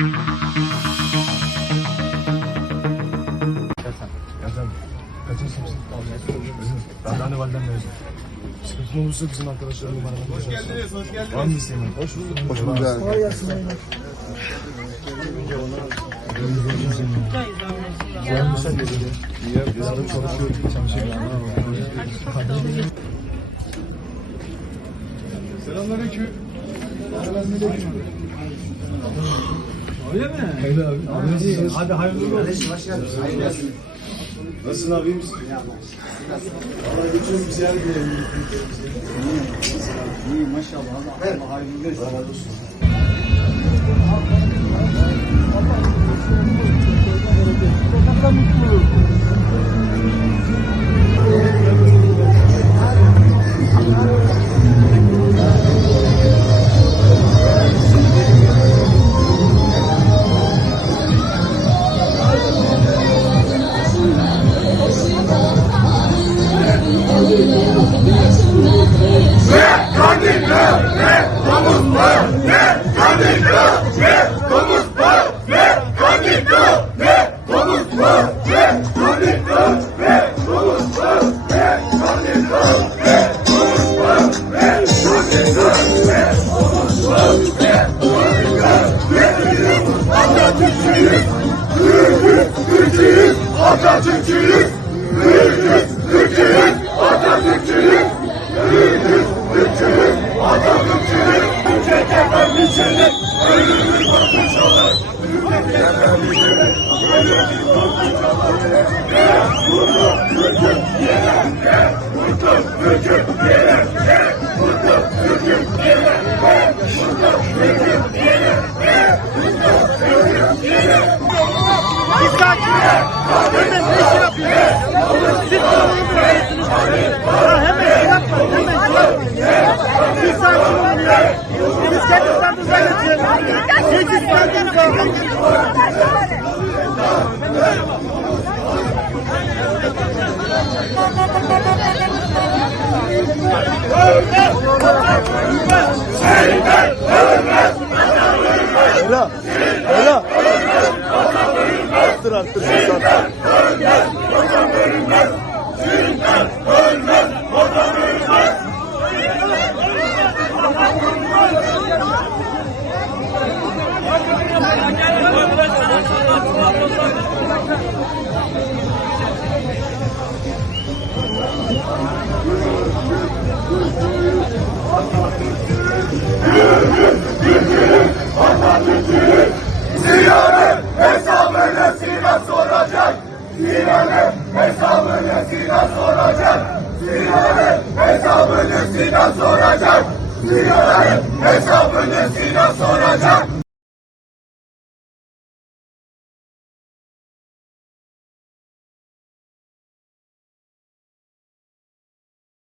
Ben anne validen mezunum. Sıkıntı olursa bizim arkadaşlarım numaramı Hoş geldiniz, hoş geldiniz. Var mı isteğin? Hoş bulduk. Hoş bulduk. Kolay gelsin. Selamünaleyküm. Selamünaleyküm. Öyle mi? Öyle abi. Abi nasılsınız? Hadi hayırlı olsun. Nasılsın abi iyi misin? Valla geçiyorum bir ziyaret edelim. İyi maşallah. Allah, hayırlı görsün. Allah razı olsun. Let's go! Ela, Arttır arttır. ses arttır. hesabını Sinan soracak. Sinan'ın hesabını Sinan soracak. Sinan'ın hesabını Sinan soracak. Sinan'ın hesabını Sinan soracak.